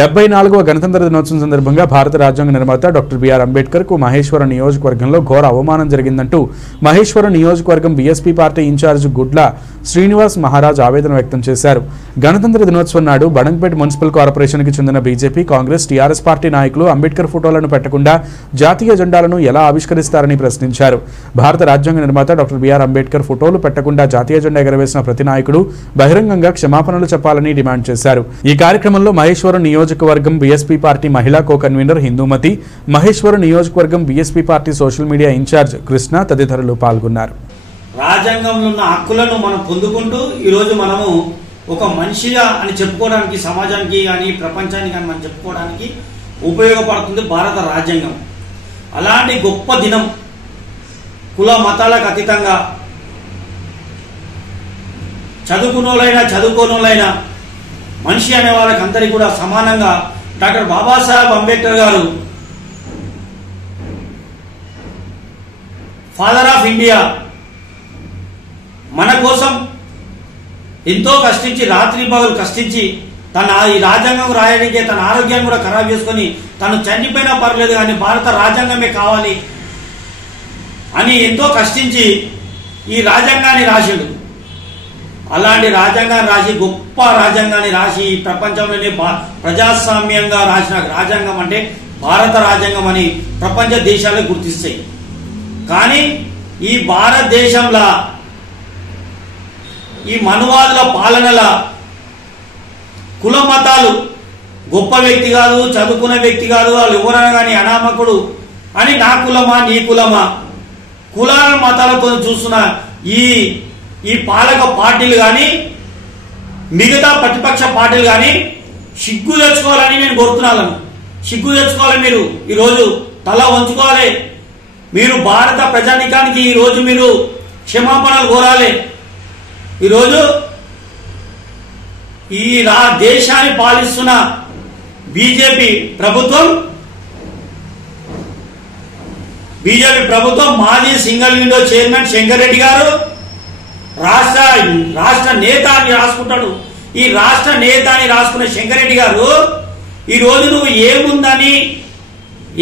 74వ గణతంత్ర దినోత్సవం సందర్భంగా భారత రాజ్యాంగ నిర్మాత డాక్టర్ బిఆర్ అంబేద్కర్ కు మహేశ్వరం నియోజకవర్గంలో ఘోర అవమానం జరిగిందంటూ మహేశ్వరం నియోజకవర్గం బీఎస్పీ పార్టీ ఇన్ఛార్జ్ గుడ్ల శ్రీనివాస్ మహారాజ్ ఆవేదన వ్యక్తం చేశారు. గణతంత్ర దినోత్సవం నాడు బడంగ్పేట్ మున్సిపల్ కార్పొరేషన్కి చెందిన బీజేపీ, కాంగ్రెస్, టీఆర్ఎస్ పార్టీ నాయకులు అంబేద్కర్ ఫోటోలను పెట్టకుండా జాతీయ జెండాలను ఎలా ఆవిష్కరిస్తారని ప్రశ్నించారు. భారత రాజ్యాంగ నిర్మాత డాక్టర్ బిఆర్ అంబేద్కర్ ఫోటోలు పెట్టకుండా జాతీయ జెండా ఎగరవేసిన ప్రతి నాయకుడు బహిరంగంగా క్షమాపణలు చెప్పాలని డిమాండ్ చేశారు. ఈ కార్యక్రమంలో మహేశ్వరం నియోజకవర్గం బీఎస్పీ పార్టీ మహిళా కో కన్వీనర్ హిందూమతి, మహేశ్వరం నియోజకవర్గం BSP party social media incharge Krishna తదితరులు పాల్గొన్నారు. రాజ్యాంగంలో ఉన్న హక్కులను మనం పొందుకుంటూ ఈరోజు మనము ఒక మనిషిగా అని చెప్పుకోవడానికి, సమాజానికి కానీ ప్రపంచానికి కానీ మనం చెప్పుకోవడానికి ఉపయోగపడుతుంది భారత రాజ్యాంగం. అలాంటి గొప్ప దినం, కుల మతాలకు అతీతంగా చదువుకున్నోళ్ళైనా చదువుకోనోళ్ళైనా మనిషి అనే వాళ్ళకి అందరికీ కూడా సమానంగా డాక్టర్ బాబాసాహెబ్ అంబేద్కర్ గారు ఫాదర్ ఆఫ్ ఇండియా మన కోసం ఎంతో కష్టించి, రాత్రి పగలు కష్టించి తన ఈ రాజ్యాంగం రాయడానికి తన ఆరోగ్యాన్ని కూడా ఖరాబ్ చేసుకుని తను చనిపోయినా పర్లేదు కానీ భారత రాజ్యాంగమే కావాలి అని ఎంతో కష్టించి ఈ రాజ్యాంగాన్ని రాసిండు. అలాంటి రాజ్యాంగాన్ని రాసి, గొప్ప రాజ్యాంగాన్ని రాసి, ఈ ప్రపంచంలోనే ప్రజాస్వామ్యంగా రాసిన రాజ్యాంగం అంటే భారత రాజ్యాంగం అని ప్రపంచ దేశాలు గుర్తిస్తాయి. కానీ ఈ భారతదేశంలో ఈ మనువాదుల పాలనల కుల మతాలు, గొప్ప వ్యక్తి కాదు, చదువుకున్న వ్యక్తి కాదు, వాళ్ళు ఎవరైనా కానీ అనామకుడు అని నా కులమా నీ కులమా కులాల మతాలతో చూస్తున్న ఈ పాలక పార్టీలు కానీ మిగతా ప్రతిపక్ష పార్టీలు కానీ సిగ్గు తెచ్చుకోవాలని నేను కోరుతున్నాను. సిగ్గు తెచ్చుకోవాలి. మీరు ఈరోజు తల వంచుకోవాలి. మీరు భారత ప్రజానికానికి ఈరోజు మీరు క్షమాపణలు కోరాలి. ఈరోజు ఈ దేశాన్ని పాలిస్తున్న బీజేపీ ప్రభుత్వం మాజీ single window chairman Shankar Reddy గారు రాష్ట్ర నేత అని రాసుకుంటాడు. ఈ రాష్ట్ర నేత అని రాసుకున్న శంకర్ రెడ్డి గారు ఈరోజు నువ్వు ఏముందని,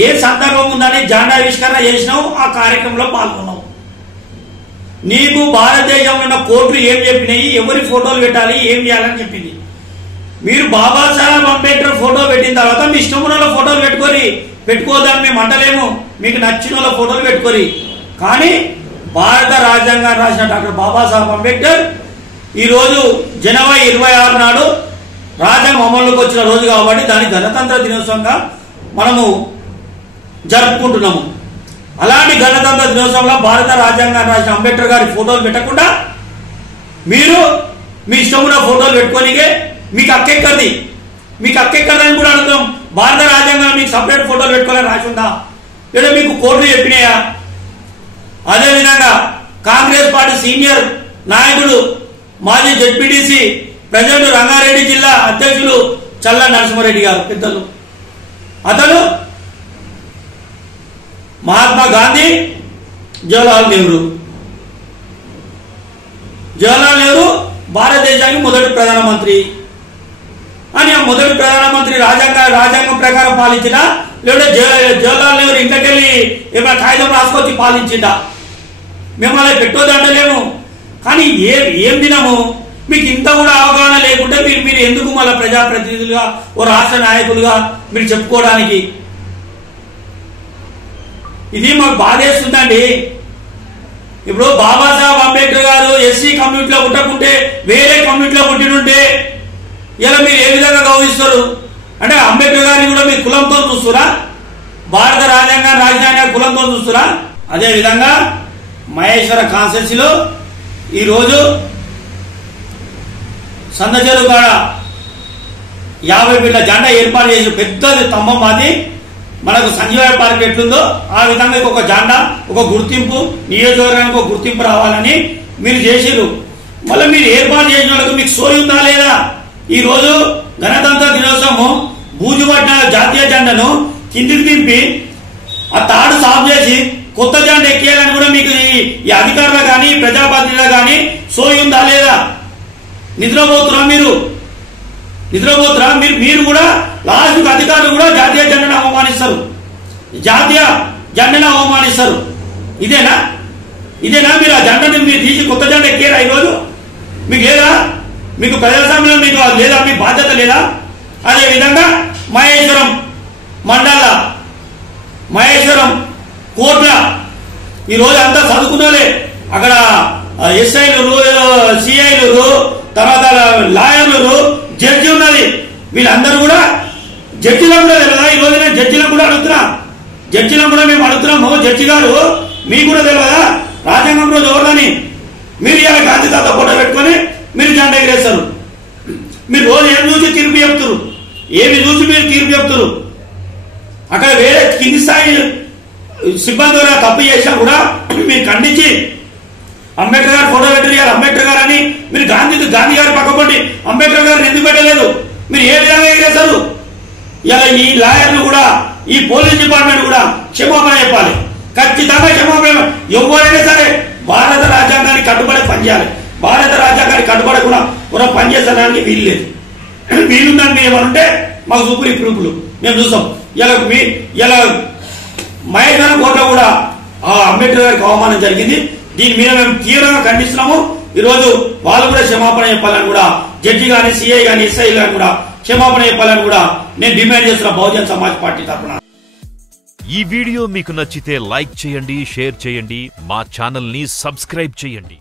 ఏ సందర్భం ఉందని జెండావిష్కరణ చేసినావు, ఆ కార్యక్రమంలో పాల్గొన్నావు. నీకు భారతదేశంలో ఉన్న కోర్టులు ఏం చెప్పినాయి, ఎవరి ఫోటోలు పెట్టాలి, ఏం చేయాలని చెప్పింది. మీరు బాబాసాహెబ్ అంబేద్కర్ ఫోటో పెట్టిన తర్వాత మీ ఇష్టం ఉన్న ఫోటోలు పెట్టుకోదని మేము అంటలేము. మీకు నచ్చిన వాళ్ళ ఫోటోలు పెట్టుకోరి. కానీ భారత రాజ్యాంగాన్ని రాసిన డాక్టర్ బాబాసాహెబ్ అంబేద్కర్ ఈరోజు జనవరి 26 నాడు రాజ్యాంగం అమల్లోకి వచ్చిన రోజు కాబట్టి దాన్ని గణతంత్ర దినోత్సవంగా మనము జరుపుకుంటున్నాము. అలాంటి గణతంత్ర దినోత్సవంలో భారత రాజ్యాంగాన్ని రాసిన అంబేద్కర్ గారి ఫోటోలు పెట్టకుండా మీరు మీ ఇష్టం ఉన్న ఫోటోలు పెట్టుకోనికే మీకు అక్కెక్కదని కూడా అడుగుతాం. భారత రాజ్యాంగం మీకు సపరేట్ ఫోటోలు పెట్టుకోవాలని రాసి ఉందా, లేదా మీకు కోర్టులు చెప్పినాయా? అదేవిధంగా కాంగ్రెస్ పార్టీ సీనియర్ నాయకుడు, మాజీ జెడ్పీటీసీ, ప్రజెంట్ రంగారెడ్డి జిల్లా అధ్యక్షులు చల్లా నరసింహారెడ్డి గారు పెద్దలు, అతను మహాత్మా గాంధీ, జవహర్లాల్ నెహ్రూ భారతదేశానికి మొదటి ప్రధానమంత్రి అని, ఆ మొదటి ప్రధానమంత్రి రాజ్యాంగం ప్రకారం పాలించినా, లేదా జవహర్లాల్ నెహ్రూ ఇంతకెళ్ళి ఏమైనా కాగితం రాసుకొచ్చి పాలించిందా? మిమ్మల్ని పెట్టొద్దంటలేము. కానీ ఏం దినము మీకు ఇంత కూడా అవగాహన లేకుంటే మీరు ఎందుకు మళ్ళీ ప్రజాప్రతినిధులుగా, ఓ రాష్ట్ర నాయకులుగా మీరు చెప్పుకోవడానికి? ఇది మాకు బాధేస్తుందండి. ఇప్పుడు బాబాసాహెబ్ అంబేద్కర్ గారు ఎస్సీ కమ్యూనిటీలో పుట్టకుంటే, వేరే కమ్యూనిటీలో పుట్టినుంటే ఇలా మీరు ఏ విధంగా గౌరవిస్తారు? అంటే అంబేద్కర్ గారిని కూడా మీరు కులంతో చూస్తురా? భారత రాజ్యాంగాన్ని రాసిన కులంతో చూస్తురా? అదేవిధంగా మహేశ్వర కాన్స్టిట్యూన్సీలో ఈరోజు సందచెరువు కాడ 50 ఫీట్ల జెండా ఏర్పాటు చేసి పెద్దది స్తంభం, అది మనకు సంజీవయ్య పార్క్ ఎట్లుందో ఆ విధంగా ఒక జెండా, ఒక గుర్తింపు, నియోజకవర్గానికి ఒక గుర్తింపు రావాలని మీరు చేసిరు. మళ్ళీ మీరు ఏర్పాటు చేసిన వాళ్ళకు మీకు సోయుందా లేదా? ఈ రోజు గణతంత్ర దినోత్సవం బూజుపట్టిన జాతీయ జెండాను కిందికి దింపి ఆ తాడు సాఫ్ చేసి కొత్త జెండా ఎక్కేయాలని కూడా మీకు ఈ అధికారులు కానీ ప్రజాప్రతినిధులు కానీ సోయుందా లేదా? నిద్రపోతున్నా మీరు? నిద్రపోతురా? మీరు కూడా లాస్ట్ అధికారులు కూడా జాతీయ జెండాను అవమానిస్తారు, జాతీయ జెండాను అవమానిస్తారు. ఇదేనా మీరు ఆ జెండాని మీరు తీసి కొత్త జెండా ఎక్కారా ఈరోజు? మీకు లేదా? మీకు ప్రజాస్వామ్యం మీకు లేదా? మీ బాధ్యత లేదా? అదే విధంగా మహేశ్వరం మండల మహేశ్వరం కోట్ల ఈరోజు అంతా చదువుకున్నాలే, అక్కడ ఎస్ఐలు, సిఐలు, తర్వాత లాయర్లు, జడ్జి ఉన్నది. వీళ్ళందరూ కూడా జడ్జిలకు కూడా తెలియదా? ఈ రోజు నేను జడ్జిలకు కూడా అడుగుతున్నా, జడ్జిలకు కూడా మేము అడుగుతున్నాము. జడ్జి గారు మీకు కూడా తెలియదా రాజ్యాంగం రోజు ఎవరిదని? మీరు ఇలా గాంధీ తాత ఫోటో పెట్టుకొని మీరు జెండా ఎగిరేస్తారు. మీరు రోజు ఏం చూసి తీర్పు చెప్తారు? ఏమి చూసి మీరు తీర్పు చెప్తారు? అక్కడ వేరే కింది స్థాయి సిబ్బంది ద్వారా తప్పు చేసినా కూడా మీరు ఖండించి అంబేద్కర్ గారు ఫోటో పెట్టారు, అంబేద్కర్ గారు అని మీరు గాంధీ గారు పక్కపట్టి అంబేద్కర్ గారిని ఎందుకు పెట్టలేదు? మీరు ఏ విధంగా ఎగిరేస్తారు? ఇలా ఈ లాయర్లు కూడా, ఈ పోలీస్ డిపార్ట్మెంట్ కూడా క్షమాపణ చెప్పాలి, ఖచ్చితంగా క్షమాపణ. ఎవరైనా సరే భారత రాజ్యాంగానికి కట్టుబడి పనిచేయాలి. భారత రాజ్యాంగానికి కట్టుబడకుండా కూడా పనిచేసడానికి వీలు లేదు. వీలుందని మీరు ఏమనుంటే మాకు చూపులు ప్రూఫ్లు మేము చూస్తాం. ఇలా మహేశ్వరం కోర్టులో కూడా ఆ అంబేద్కర్ గారికి అవమానం జరిగింది. దీని మీద మేము తీవ్రంగా ఖండిస్తున్నాము. ఈరోజు వాళ్ళు కూడా క్షమాపణ చెప్పాలని కూడా జడ్జి గాని, సిఐ గాని, ఎస్ఐ గాని కూడా క్షమాపణ చెప్పాలని కూడా నేను డిమాండ్ చేస్తున్నా బహుజన్ సమాజ్ పార్టీ తరఫున. ఈ వీడియో మీకు నచ్చితే లైక్ చేయండి, షేర్ చేయండి, మా ఛానల్ ని సబ్స్క్రైబ్ చేయండి.